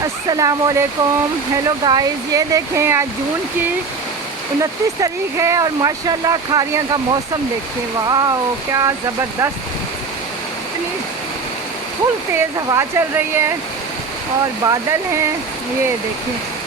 अस्सलामुअलैकुम। Hello guys, ये देखें आज जून की 29 तारीख है और माशाल्लाह खारियां का मौसम देखें। वाह क्या ज़बरदस्त, इतनी फुल तेज़ हवा चल रही है और बादल हैं, ये देखें।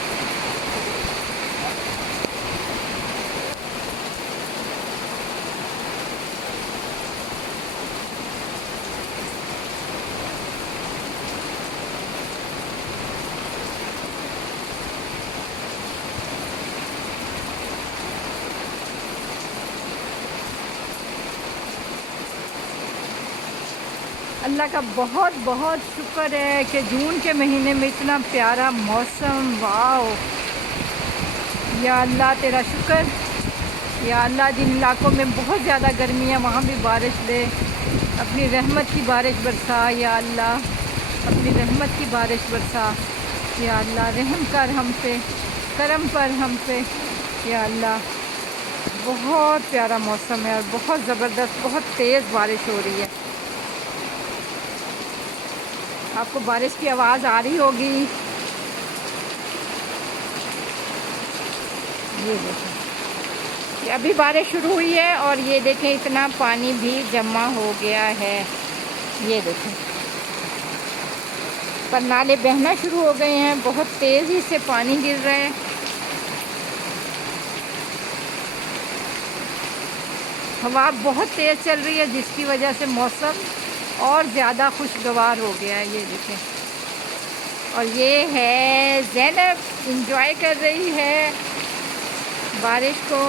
अल्लाह का बहुत बहुत शुक्र है कि जून के महीने में इतना प्यारा मौसम। वाओ या अल्लाह तेरा शुक्र। या अल्लाह जिन इलाकों में बहुत ज़्यादा गर्मी है वहाँ भी बारिश दे, अपनी रहमत की बारिश बरसा। या अल्लाह अपनी रहमत की बारिश बरसा। या अल्लाह रहम कर हम पे, करम पर हम पे। या अल्लाह बहुत प्यारा मौसम है और बहुत ज़बरदस्त, बहुत तेज़ बारिश हो रही है। आपको बारिश की आवाज़ आ रही होगी। ये देखें, ये अभी बारिश शुरू हुई है और ये देखें इतना पानी भी जमा हो गया है। ये देखें पर नाले बहना शुरू हो गए हैं, बहुत तेज़ी से पानी गिर रहा है। हवा बहुत तेज़ चल रही है जिसकी वजह से मौसम और ज़्यादा खुशगवार हो गया है। ये देखें, और ये है ज़ैनब, इंजॉय कर रही है बारिश को।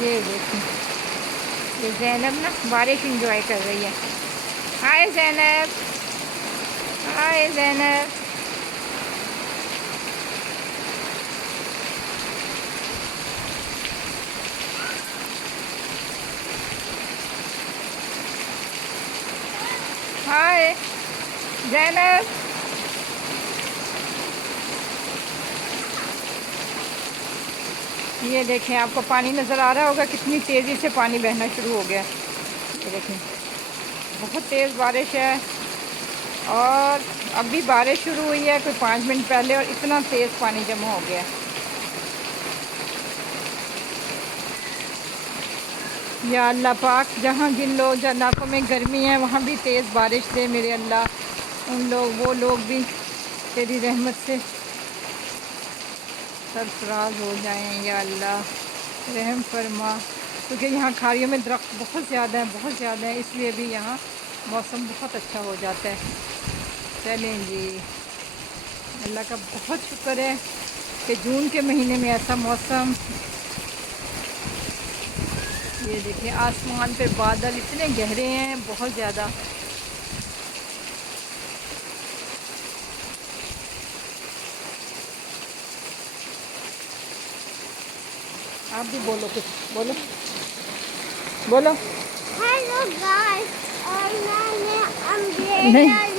ये देखें, ये ज़ैनब ना बारिश इंजॉय कर रही है। हाय ज़ैनब, हाय ज़ैनब। हाय ज़ैनब। ये देखें, आपको पानी नज़र आ रहा होगा, कितनी तेज़ी से पानी बहना शुरू हो गया। ये देखें बहुत तेज़ बारिश है और अभी बारिश शुरू हुई है कोई 5 मिनट पहले और इतना तेज़ पानी जमा हो गया। या अल्लाह पाक जहाँ जिन लोग इलाकों में गर्मी है वहाँ भी तेज़ बारिश दे मेरे अल्लाह, उन लोग वो लोग भी तेरी रहमत से सरफराज हो जाएं। या अल्लाह रहम फरमा, क्योंकि यहाँ खाड़ियों में दरख्त बहुत ज़्यादा है, बहुत ज़्यादा है, इसलिए भी यहाँ मौसम बहुत अच्छा हो जाता है। चलें जी, अल्लाह का बहुत शुक्र है कि जून के महीने में ऐसा मौसम। ये देखिए आसमान पे बादल इतने गहरे हैं, बहुत ज़्यादा। आप भी बोलो, कुछ बोलो, बोलो। हेलो गाइस, और मैंने नहीं